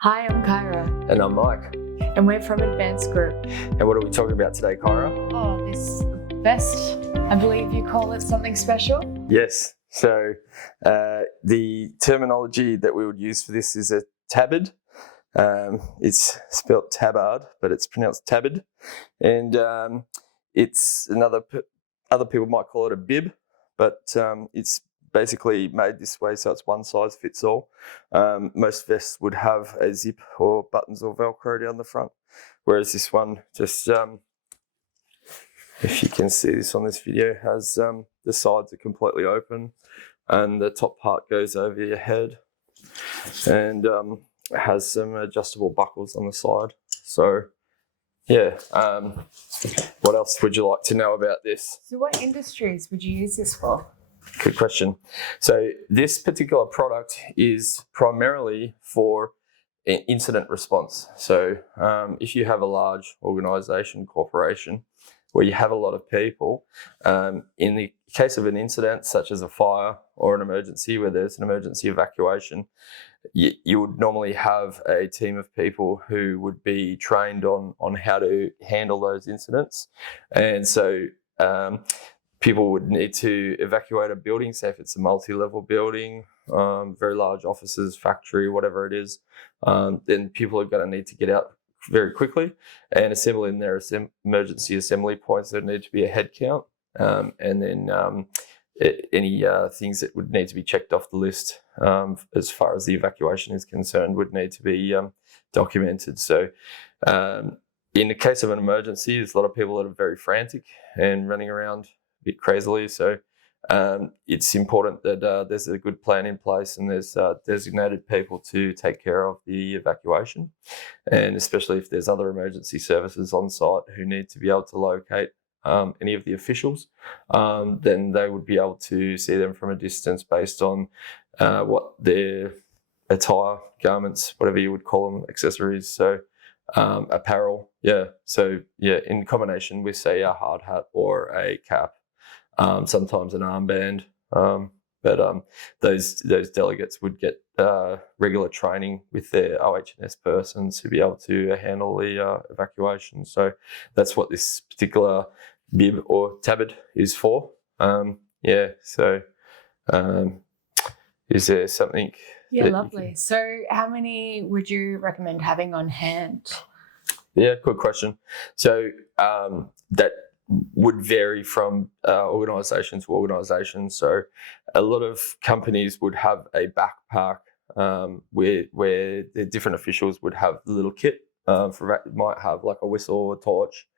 Hi, I'm Kyra, And I'm Mike. and we're from Advanced Group. And what are we talking about today, Kyra? Oh, this vest, I believe you call it something special? Yes. So the terminology that we would use for this is a tabard. It's spelt Tabard, but it's pronounced tabard. And it's other people might call it a bib, but it's basically made this way so it's one size fits all. Most vests would have a zip or buttons or Velcro down the front, whereas this one just, if you can see this on this video, has the sides are completely open and the top part goes over your head, and it has some adjustable buckles on the side. So yeah, what else would you like to know about this? So what industries would you use this for? Good question. So this particular product is primarily for incident response. So if you have a large organisation, corporation, where you have a lot of people, in the case of an incident such as a fire or an emergency where there's an emergency evacuation, you would normally have a team of people who would be trained on how to handle those incidents. And so people would need to evacuate a building, say if it's a multi-level building, very large offices, factory, whatever it is, then people are going to need to get out very quickly and assemble in their emergency assembly points. There need to be a head count, and then any things that would need to be checked off the list as far as the evacuation is concerned would need to be documented. So in the case of an emergency, there's a lot of people that are very frantic and running around bit crazily, so it's important that there's a good plan in place and there's designated people to take care of the evacuation, and especially if there's other emergency services on site who need to be able to locate any of the officials, then they would be able to see them from a distance based on what their attire, garments, whatever you would call them, accessories, so apparel, so in combination with, say, a hard hat or a cap, sometimes an armband, but those delegates would get regular training with their OH&S persons to be able to handle the evacuation. So that's what this particular bib or tabard is for. Is there something? Yeah, lovely. So how many would you recommend having on hand? Yeah, good question. So that would vary from organisation to organisation. So a lot of companies would have a backpack where the different officials would have a little kit. Might have like a whistle, a torch,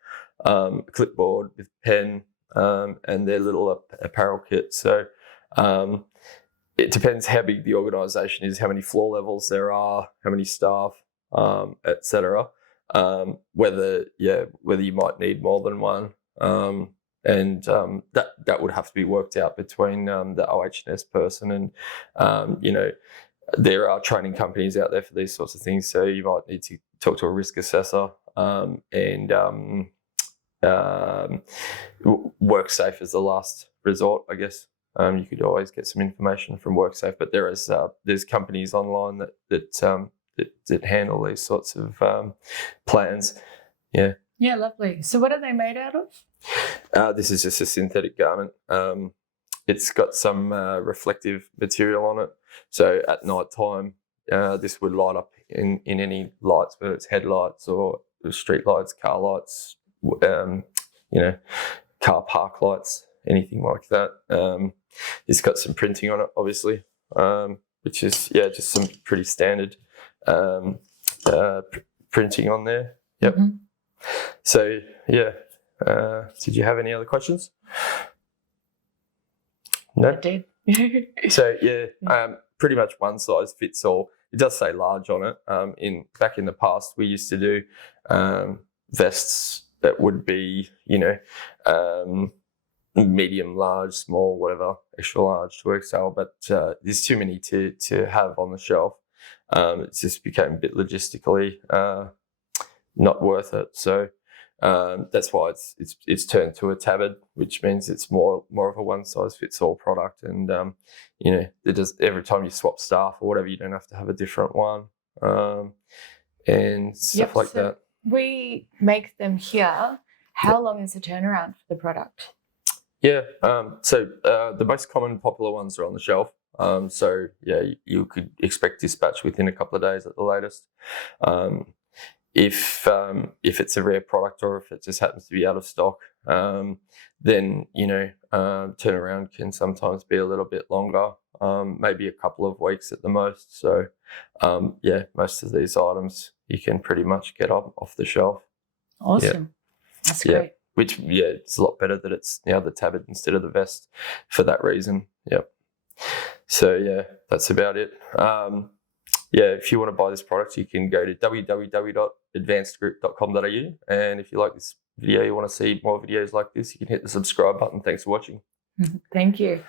a clipboard with pen, and their little apparel kit. So it depends how big the organisation is, how many floor levels there are, how many staff, etc. Whether you might need more than one. And that would have to be worked out between the OH&S person and there are training companies out there for these sorts of things, so you might need to talk to a risk assessor, and WorkSafe is the last resort, I guess. You could always get some information from WorkSafe, but there's companies online that handle these sorts of plans. Yeah, lovely. So what are they made out of? This is just a synthetic garment. It's got some reflective material on it. So at night time, this would light up in any lights, whether it's headlights or street lights, car lights, car park lights, anything like that. It's got some printing on it, obviously, which is, just some pretty standard printing on there. Yep. Mm-hmm. So, did you have any other questions? No? I did. So, pretty much one size fits all. It does say large on it. Back in the past, we used to do vests that would be, medium, large, small, whatever, extra large to XL, but there's too many to have on the shelf. It just became a bit logistically not worth it. So that's why it's turned to a tabard, which means it's more of a one size fits all product. And every time you swap staff or whatever, you don't have to have a different one. and stuff like so that. we make them here. How long is the turnaround for the product? Yeah, so the most common popular ones are on the shelf. So yeah, you could expect dispatch within a couple of days at the latest. If it's a rare product or if it just happens to be out of stock, then turnaround can sometimes be a little bit longer, maybe a couple of weeks at the most. So yeah, most of these items you can pretty much get off the shelf. Awesome. That's great. Which, it's a lot better that it's now the Tabard instead of the vest for that reason. Yep. So, yeah, that's about it. If you want to buy this product, you can go to www.advancedgroup.com.au. And if you like this video, you want to see more videos like this, you can hit the subscribe button. Thanks for watching. Thank you.